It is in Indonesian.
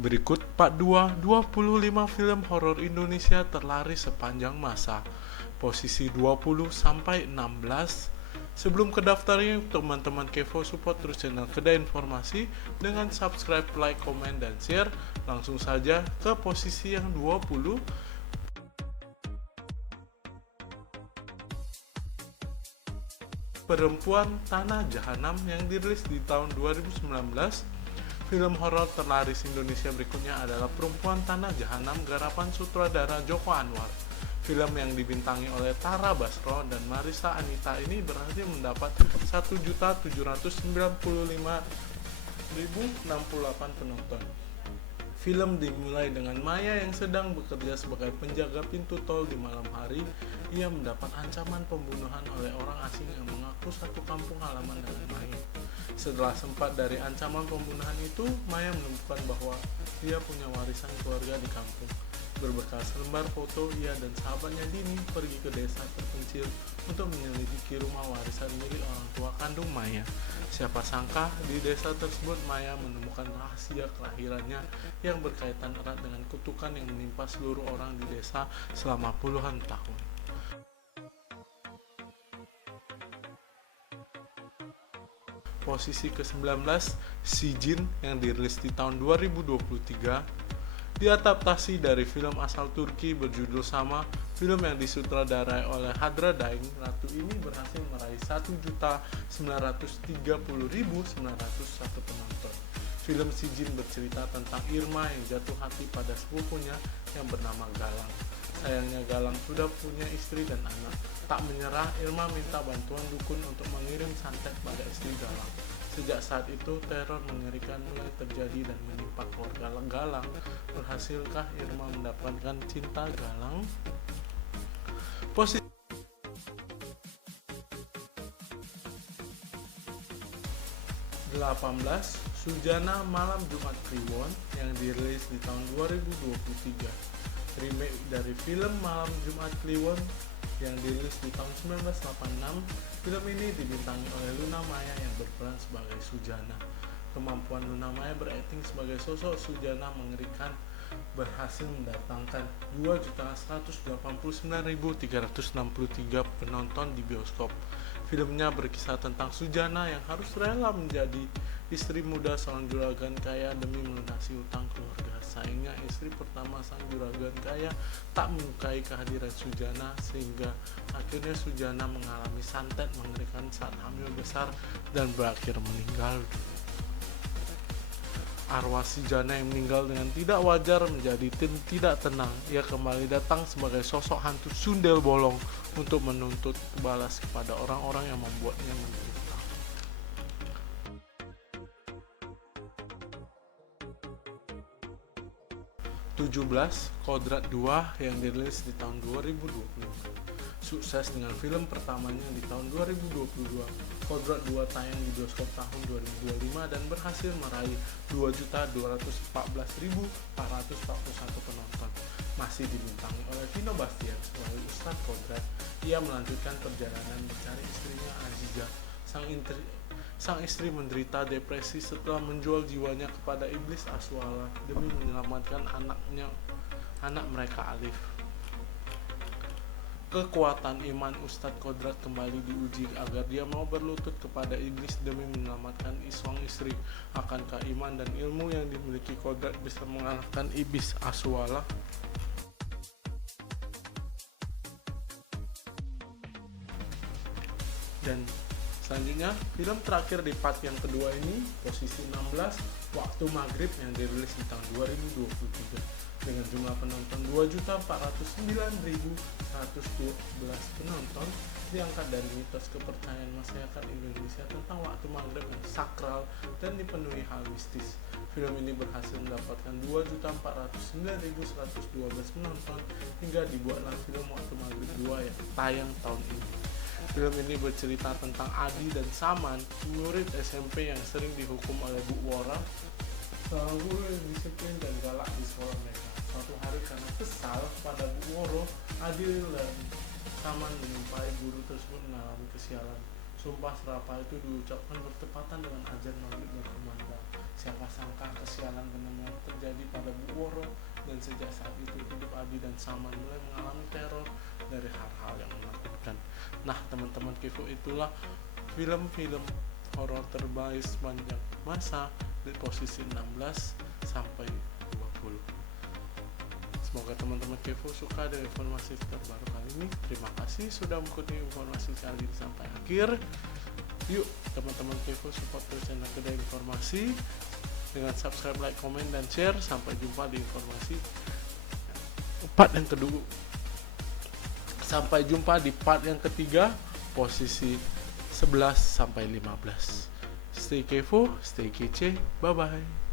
Berikut Part 2, 25 film horor Indonesia terlaris sepanjang masa. Posisi 20 sampai 16. Sebelum ke daftarnya, teman-teman Kevo support terus channel Kedai Informasi dengan subscribe, like, komen, dan share. Langsung saja ke posisi yang 20. Perempuan Tanah Jahanam yang dirilis di tahun 2019. Film horor terlaris Indonesia berikutnya adalah Perempuan Tanah Jahanam garapan sutradara Joko Anwar. Film yang dibintangi oleh Tara Basro dan Marissa Anita ini berhasil mendapat 1.795.068 penonton. Film dimulai dengan Maya yang sedang bekerja sebagai penjaga pintu tol di malam hari. Ia mendapat ancaman pembunuhan oleh orang asing yang mengaku satu kampung halaman dengan Maya. Setelah sempat dari ancaman pembunuhan itu, Maya menemukan bahwa dia punya warisan keluarga di kampung. Berbekal selembar foto, ia dan sahabatnya Dini pergi ke desa terpencil untuk menyelidiki rumah warisan milik orang tua kandung Maya. Siapa sangka di desa tersebut Maya menemukan rahasia kelahirannya yang berkaitan erat dengan kutukan yang menimpa seluruh orang di desa selama puluhan tahun. Posisi ke-19, Si Jin yang dirilis di tahun 2023, diadaptasi dari film asal Turki berjudul sama. Film yang disutradarai oleh Hadra Daing, Ratu ini berhasil meraih 1.930.901 penonton. Film Si Jin bercerita tentang Irma yang jatuh hati pada sepupunya yang bernama Galang. Sayangnya Galang sudah punya istri dan anak. Tak menyerah, Irma minta bantuan dukun untuk mengirim santet pada istri Galang. Sejak saat itu, teror mengerikan mulai terjadi dan menimpa keluarga Galang. Berhasilkah Irma mendapatkan cinta Galang? Posisi 18, Sujana Malam Jumat Kliwon yang dirilis di tahun 2023. Remake dari film Malam Jumat Kliwon yang dirilis di tahun 1986. Film ini dibintangi oleh Luna Maya yang berperan sebagai Sujana. Kemampuan Luna Maya berakting sebagai sosok Sujana mengerikan, berhasil mendatangkan 2.189.363 penonton di bioskop. Filmnya berkisah tentang Sujana yang harus rela menjadi istri muda seorang juragan kaya demi melunasi utang keluarga. Sayangnya istri pertama sang juragan kaya tak menyukai kehadiran Sujana, sehingga akhirnya Sujana mengalami santet mengerikan saat hamil besar dan berakhir meninggal. Arwah Sujana yang meninggal dengan tidak wajar menjadi tidak tenang. Ia kembali datang sebagai sosok hantu sundel bolong untuk menuntut balas kepada orang-orang yang membuatnya menderita. Kodrat 2 yang dirilis di tahun 2025. Sukses dengan film pertamanya di tahun 2022, Kodrat 2 tayang di bioskop tahun 2025 dan berhasil meraih 2.214.441 penonton. Masih dibintangi oleh Vino Bastian sebagai Ustadz Kodrat. Ia melanjutkan perjalanan mencari istrinya Aziza. Sang istri menderita depresi setelah menjual jiwanya kepada iblis Aswala demi menyelamatkan anak mereka Alif. Kekuatan iman Ustadz Kodrat kembali diuji agar dia mau berlutut kepada iblis demi menyelamatkan sang istri. Akankah iman dan ilmu yang dimiliki Kodrat bisa mengalahkan iblis Aswala? Dan selanjutnya, film terakhir di part yang kedua ini, posisi 16, Waktu Maghrib yang dirilis di tahun 2023 dengan jumlah penonton 2.409.112 penonton. Diangkat dari mitos kepercayaan masyarakat Indonesia tentang waktu maghrib yang sakral dan dipenuhi hal mistis. Film ini berhasil mendapatkan 2.409.112 penonton hingga dibuatlah film Waktu Maghrib 2 yang tayang tahun ini. Film ini bercerita tentang Adi dan Saman, murid SMP yang sering dihukum oleh Bu Wora, seorang guru yang disiplin dan galak di sekolah mereka. Suatu hari karena kesal pada Bu Woro, Adi dan Saman menyumpahi guru tersebut mengalami kesialan. Sumpah serapah itu diucapkan bertepatan dengan azan maghrib berkumandang. Siapa sangka kesialan benar-benar terjadi pada sejak saat itu hidup Abi dan Salman mulai mengalami teror dari hal-hal yang menakutkan. Nah teman-teman Kepo, itulah film-film horor terbaik sepanjang masa di posisi 16 sampai 20. Semoga teman-teman Kepo suka dengan informasi terbaru kali ini. Terima kasih sudah mengikuti informasi kali ini sampai akhir. Yuk teman-teman Kepo, support channel Kedai Informasi dengan subscribe, like, komen, dan share. Sampai jumpa di informasi part yang kedua. Sampai jumpa di part yang ketiga, posisi 11 sampai 15. Stay Kepo, stay kece, bye bye.